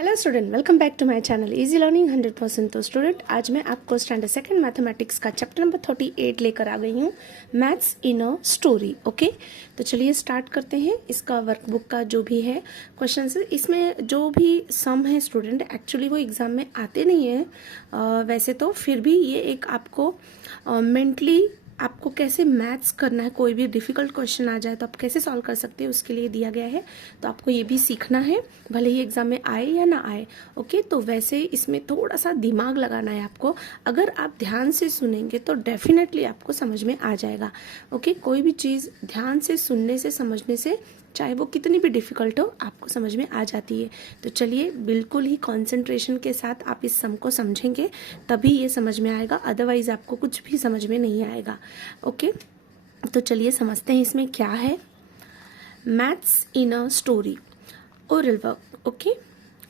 Hello student, welcome back to my channel easy learning 100%। तो student, आज मैं आपको स्टैंडर्ड सेकंड मैथमेटिक्स का चैप्टर नंबर 38 लेकर आ गई हूँ, maths in a story. Okay, तो चलिए स्टार्ट करते हैं। इसका वर्कबुक का जो भी है क्वेश्चन, इसमें जो भी सम है स्टूडेंट, एक्चुअली वो एग्जाम में आते नहीं है वैसे तो, फिर भी ये एक आपको मेंटली आपको कैसे मैथ्स करना है, कोई भी डिफिकल्ट क्वेश्चन आ जाए तो आप कैसे सॉल्व कर सकते हैं उसके लिए दिया गया है। तो आपको ये भी सीखना है, भले ही एग्जाम में आए या ना आए। ओके, तो वैसे इसमें थोड़ा सा दिमाग लगाना है आपको। अगर आप ध्यान से सुनेंगे तो डेफिनेटली आपको समझ में आ जाएगा। ओके, कोई भी चीज़ ध्यान से सुनने से, समझने से, चाहे वो कितनी भी डिफिकल्ट हो, आपको समझ में आ जाती है। तो चलिए बिल्कुल ही कंसंट्रेशन के साथ आप इस सम को समझेंगे तभी ये समझ में आएगा, अदरवाइज आपको कुछ भी समझ में नहीं आएगा। ओके, तो चलिए समझते हैं इसमें क्या है। Maths in a story, oral work. Okay,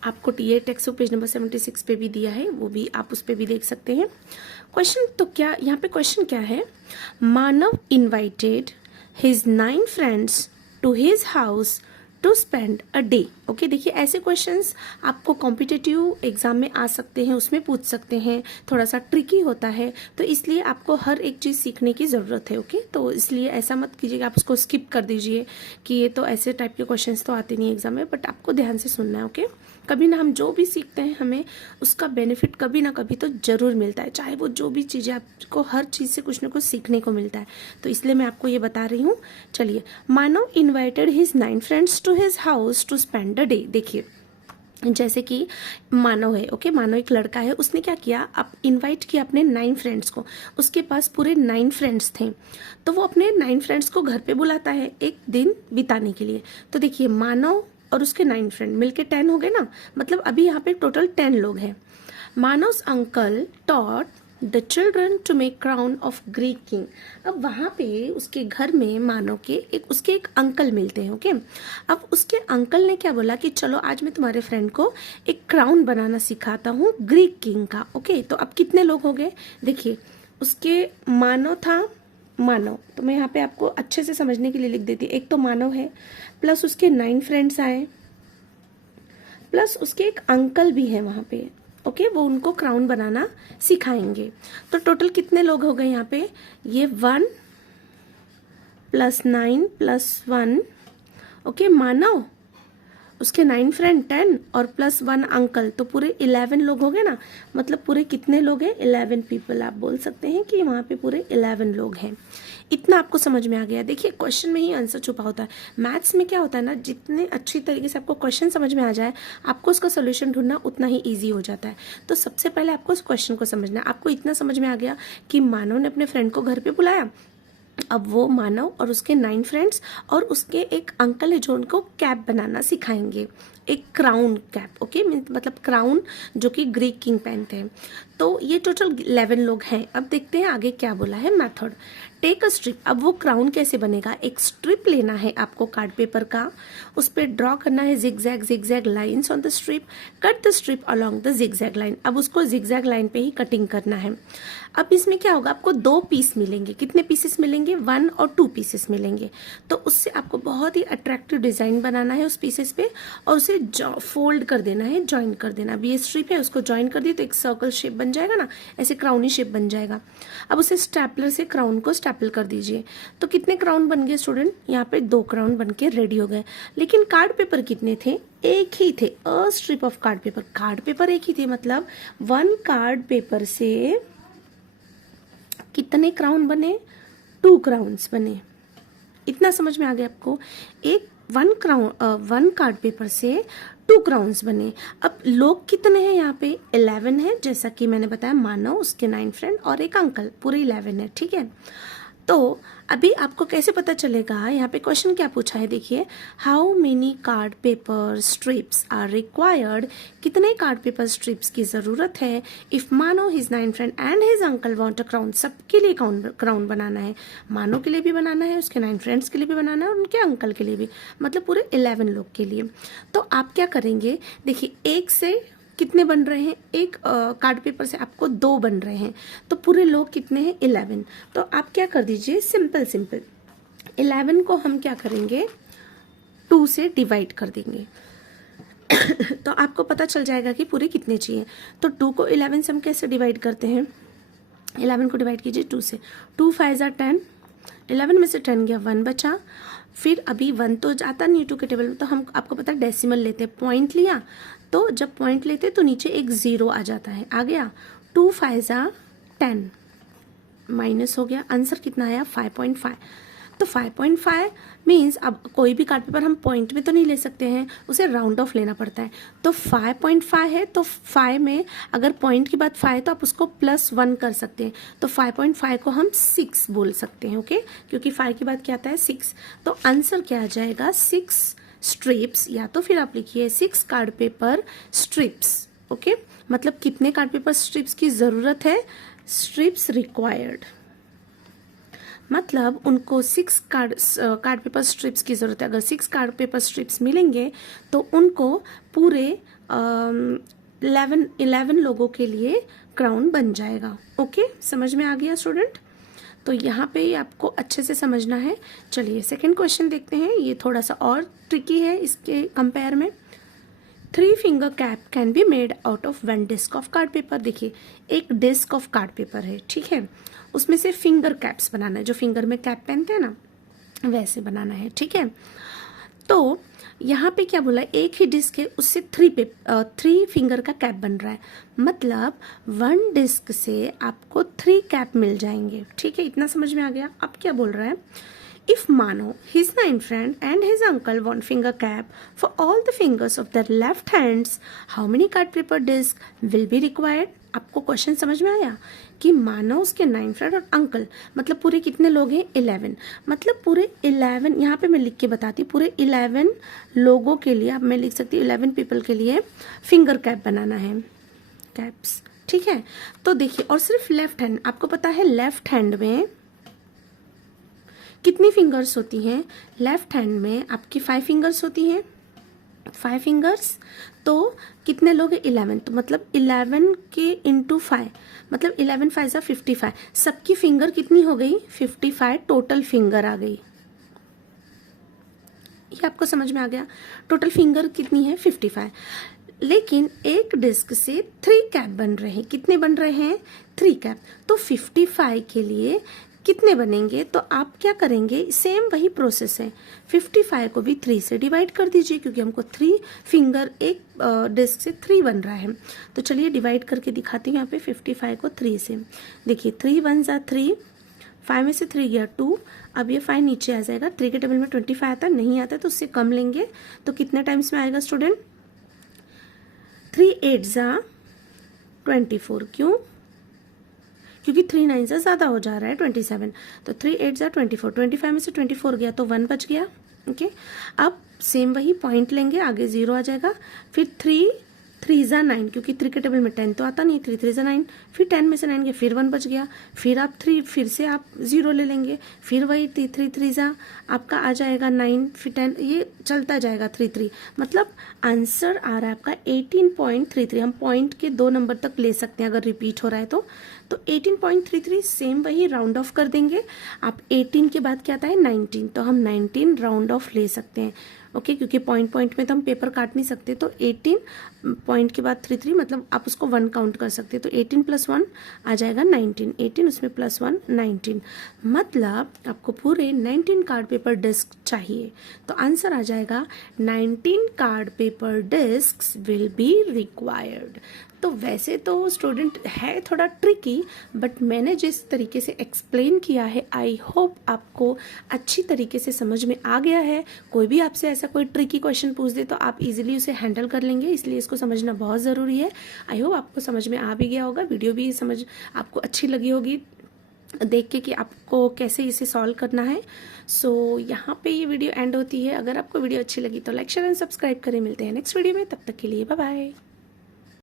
आपको टीए टेक्स्ट पेज नंबर 76 पे भी दिया है, वो भी आप उस पे भी देख सकते हैं। क्वेश्चन तो क्या, यहाँ पे क्वेश्चन क्या है? Manav invited his 9 friends to his house to spend a day. Okay, देखिए ऐसे क्वेश्चंस आपको कॉम्पिटिटिव एग्जाम में आ सकते हैं, उसमें पूछ सकते हैं, थोड़ा सा ट्रिकी होता है, तो इसलिए आपको हर एक चीज़ सीखने की ज़रूरत है। ओके, तो इसलिए ऐसा मत कीजिएगा आप उसको स्किप कर दीजिए कि ये तो ऐसे टाइप के क्वेश्चंस तो आते नहीं एग्जाम में, बट आपको ध्यान से सुनना है। ओके, कभी ना हम जो भी सीखते हैं हमें उसका बेनिफिट कभी ना कभी तो ज़रूर मिलता है, चाहे वो जो भी चीज़ें, आपको हर चीज़ से कुछ ना कुछ सीखने को मिलता है, तो इसलिए मैं आपको ये बता रही हूँ। चलिए, Manav invited his 9 friends to his house to spend a day. देखिए जैसे कि मानव है, ओके, मानव एक लड़का है, उसने क्या किया, अब इनवाइट किया अपने 9 फ्रेंड्स को। उसके पास पूरे 9 फ्रेंड्स थे, तो वो अपने 9 फ्रेंड्स को घर पे बुलाता है एक दिन बिताने के लिए। तो देखिए मानव और उसके 9 फ्रेंड मिलके 10 हो गए ना, मतलब अभी यहाँ पे टोटल 10 लोग हैं। मानव's uncle taught the children to make crown of Greek king. अब वहाँ पे उसके घर में मानव के उसके एक अंकल मिलते हैं। ओके, अब उसके अंकल ने क्या बोला कि चलो आज मैं तुम्हारे फ्रेंड को एक क्राउन बनाना सिखाता हूँ ग्रीक किंग का। ओके, तो अब कितने लोग हो गए? देखिए उसके मानव था, मानव, तो मैं यहाँ पे आपको अच्छे से समझने के लिए लिख देती, एक तो मानव है, प्लस उसके 9 फ्रेंड्स आए, प्लस उसके एक अंकल भी हैं वहाँ पे। ओके, वो उनको क्राउन बनाना सिखाएंगे। तो टोटल कितने लोग हो गए यहाँ पे? ये 1 + 9 + 1, ओके, मानव, उसके 9 फ्रेंड 10 और प्लस 1 अंकल, तो पूरे 11 लोग हो गए ना। मतलब पूरे कितने लोग हैं? 11 पीपल। आप बोल सकते हैं कि वहाँ पे पूरे 11 लोग हैं। इतना आपको समझ में आ गया? देखिए क्वेश्चन में ही आंसर छुपा होता है। मैथ्स में क्या होता है ना, जितने अच्छी तरीके से आपको क्वेश्चन समझ में आ जाए, आपको उसका सोल्यूशन ढूंढना उतना ही ईजी हो जाता है। तो सबसे पहले आपको उस क्वेश्चन को समझना है। आपको इतना समझ में आ गया कि मानव ने अपने फ्रेंड को घर पे बुलाया, अब वो मानव और उसके 9 फ्रेंड्स और उसके एक अंकल है जो उनको कैप बनाना सिखाएंगे, एक क्राउन कैप। ओके, मतलब क्राउन जो कि ग्रीक किंग पहनते हैं। तो ये टोटल 11 लोग हैं। अब देखते हैं आगे क्या बोला है। Method, take a strip. अब वो क्राउन कैसे बनेगा? एक स्ट्रिप लेना है आपको कार्ड पेपर का, उस पर ड्रॉ करना है zigzag lines on the strip, cut the strip along the zigzag line. अब उसको जिगजैग लाइन पे ही कटिंग करना है। अब इसमें क्या होगा, आपको 2 पीस मिलेंगे। कितने पीसेस मिलेंगे? 1 और 2 पीसेस मिलेंगे। तो उससे आपको बहुत ही अट्रैक्टिव डिजाइन बनाना है उस पीसेस पे, और उसे फोल्ड कर देना है, ज्वाइन कर देना। अब ये स्ट्रिप है, उसको ज्वाइन कर दिए तो एक सर्कल शेप बन जाएगा ना, ऐसे क्राउनी शेप बन जाएगा। अब उसे स्टैपलर से क्राउन को स्टैपल कर दीजिए। तो कितने क्राउन बन गए स्टूडेंट? यहाँ पे 2 क्राउन बन के रेडी हो गए। लेकिन कार्ड पेपर कितने थे? एक ही थे। A strip of card paper, card paper एक ही थे, मतलब 1 कार्ड पेपर से कितने क्राउन बने? 2 क्राउन्स बने। इतना समझ में आ गया आपको? 1 कार्ड पेपर से 2 क्राउन्स बने। अब लोग कितने हैं यहाँ पे? 11 है, जैसा कि मैंने बताया, मानव, उसके 9 फ्रेंड और एक अंकल, पूरे 11 है। ठीक है, तो अभी आपको कैसे पता चलेगा? यहाँ पे क्वेश्चन क्या पूछा है, देखिए, how many card paper strips are required. कितने कार्ड पेपर स्ट्रिप्स की जरूरत है? इफ मानो his 9 friend and his uncle want a crown. सबके लिए क्राउन बनाना है, मानो के लिए भी बनाना है, उसके 9 फ्रेंड्स के लिए भी बनाना है और उनके अंकल के लिए भी, मतलब पूरे 11 लोग के लिए। तो आप क्या करेंगे? देखिए एक से कितने बन रहे हैं? एक कार्ड पेपर से आपको 2 बन रहे हैं, तो पूरे लोग कितने हैं? 11। तो आप क्या कर दीजिए, सिंपल 11 को हम क्या करेंगे? 2 से डिवाइड कर देंगे। तो आपको पता चल जाएगा कि पूरे कितने चाहिए। तो 2 को 11 से हम कैसे डिवाइड करते हैं, 11 को डिवाइड कीजिए 2 से, 2 5 10, 11 में से 10 गया, 1 बचा। फिर अभी 1 तो जाता नहीं 2 के टेबल में, तो हम आपको पता है डेसिमल लेते हैं, पॉइंट लिया, तो जब पॉइंट लेते तो नीचे एक 0 आ जाता है, आ गया। 2 5 10 माइनस हो गया, आंसर कितना आया 5.5। तो 5.5 मीन्स अब कोई भी कार्ड पेपर हम पॉइंट में तो नहीं ले सकते हैं, उसे राउंड ऑफ लेना पड़ता है। तो 5.5 है, तो 5 में अगर पॉइंट के बाद 5 तो आप उसको +1 कर सकते हैं, तो 5.5 को हम 6 बोल सकते हैं, ओके, क्योंकि 5 के बाद क्या आता है 6। तो आंसर क्या आ जाएगा 6 स्ट्रिप्स, या तो फिर आप लिखिए 6 कार्ड पेपर स्ट्रिप्स, ओके। मतलब कितने कार्ड पेपर स्ट्रिप्स की ज़रूरत है, स्ट्रिप्स रिक्वायर्ड, मतलब उनको 6 कार्ड पेपर स्ट्रिप्स की ज़रूरत है। अगर 6 कार्ड पेपर स्ट्रिप्स मिलेंगे तो उनको पूरे 11 लोगों के लिए क्राउन बन जाएगा, ओके। समझ में आ गया स्टूडेंट? तो यहाँ पे आपको अच्छे से समझना है। चलिए सेकंड क्वेश्चन देखते हैं, ये थोड़ा सा और ट्रिकी है इसके कंपेयर में। 3 finger cap can be made out of 1 disc of card paper. देखिए एक डिस्क ऑफ कार्ड पेपर है, ठीक है, उसमें से फिंगर कैप्स बनाना है, जो फिंगर में कैप पहनते हैं ना वैसे बनाना है, ठीक है। तो यहाँ पे क्या बोला, एक ही डिस्क है, उससे 3 फिंगर का कैप बन रहा है, मतलब 1 डिस्क से आपको 3 कैप मिल जाएंगे, ठीक है। इतना समझ में आ गया। अब क्या बोल रहा है, If Mano, his 9 friend and his uncle want finger cap for all the fingers of their left hands, how many card paper disc will be required? आपको क्वेश्चन समझ में आया कि मानो उसके 9 फ्रेंड और अंकल, मतलब पूरे कितने लोग हैं 11, मतलब पूरे 11, यहाँ पे मैं लिख के बताती, पूरे 11 लोगों के लिए, अब मैं लिख सकती हूँ 11 पीपल के लिए फिंगर कैप बनाना है, कैप्स, ठीक है। तो देखिए, और सिर्फ लेफ्ट हैंड, आपको पता है लेफ्ट हैंड में कितनी फिंगर्स होती हैं, लेफ्ट हैंड में आपकी 5 फिंगर्स होती हैं, 5 फिंगर्स, तो कितने लोग हैं 11, तो मतलब 11 के इंटू 5, मतलब 11 5 55, सबकी फिंगर कितनी हो गई 55, टोटल फिंगर आ गई। ये आपको समझ में आ गया, टोटल फिंगर कितनी है 55। लेकिन एक डिस्क से 3 कैप बन रहे हैं, कितने बन रहे हैं 3 कैप, तो 55 के लिए कितने बनेंगे, तो आप क्या करेंगे, सेम वही प्रोसेस है, 55 को भी 3 से डिवाइड कर दीजिए, क्योंकि हमको 3 फिंगर एक डिस्क से 3 बन रहा है। तो चलिए डिवाइड करके दिखाती हूँ यहाँ पे 55 को 3 से। देखिए 3 1 = 3, 5 में से 3 गया 2, अब ये 5 नीचे आ जाएगा, 3 के टेबल में 25 आता है, नहीं आता तो उससे कम लेंगे, तो कितने टाइम्स में आएगा स्टूडेंट, 3 8 = 24, क्यों, क्योंकि 3 9 से ज़्यादा हो जा रहा है 27, तो 3 8 = 24, 25 में से 24 गया तो 1 बच गया, ओके। अब सेम वही पॉइंट लेंगे, आगे 0 आ जाएगा, फिर 3 3 = 9, क्योंकि 3 के टेबल में 10 तो आता नहीं, 3 3 = 9, फिर 10 में से 9 गया, फिर 1 बच गया, फिर आप 3 फिर से आप 0 ले लेंगे, फिर वही 3 3 आपका आ जाएगा 9, फिर 10, ये चलता जाएगा 3 3, मतलब आंसर आ रहा है आपका 18.33। हम पॉइंट के 2 नंबर तक ले सकते हैं अगर रिपीट हो रहा है तो 18.33 सेम वही राउंड ऑफ कर देंगे। आप 18 के बाद क्या आता है 19, तो हम 19 राउंड ऑफ ले सकते हैं, ओके, क्योंकि पॉइंट में तो हम पेपर काट नहीं सकते, तो 18 पॉइंट के बाद 3 मतलब आप उसको 1 काउंट कर सकते हैं, तो 18 + 1 आ जाएगा 19, 18 उसमें +1 19, मतलब आपको पूरे 19 कार्ड पेपर डिस्क चाहिए, तो आंसर आ जाएगा 19 card paper discs will be required. तो वैसे तो स्टूडेंट है थोड़ा ट्रिकी, बट मैंने जिस तरीके से एक्सप्लेन किया है, आई होप आपको अच्छी तरीके से समझ में आ गया है। कोई भी आपसे ऐसा कोई ट्रिकी क्वेश्चन पूछ दे तो आप इजीली उसे हैंडल कर लेंगे, इसलिए इसको समझना बहुत ज़रूरी है। आई होप आपको समझ में आ भी गया होगा, वीडियो भी समझ आपको अच्छी लगी होगी देख के कि आपको कैसे इसे सॉल्व करना है। सो यहाँ पे ये वीडियो एंड होती है। अगर आपको वीडियो अच्छी लगी तो लाइक शेयर एंड सब्सक्राइब करें। मिलते हैं नेक्स्ट वीडियो में, तब तक के लिए बाय बाय।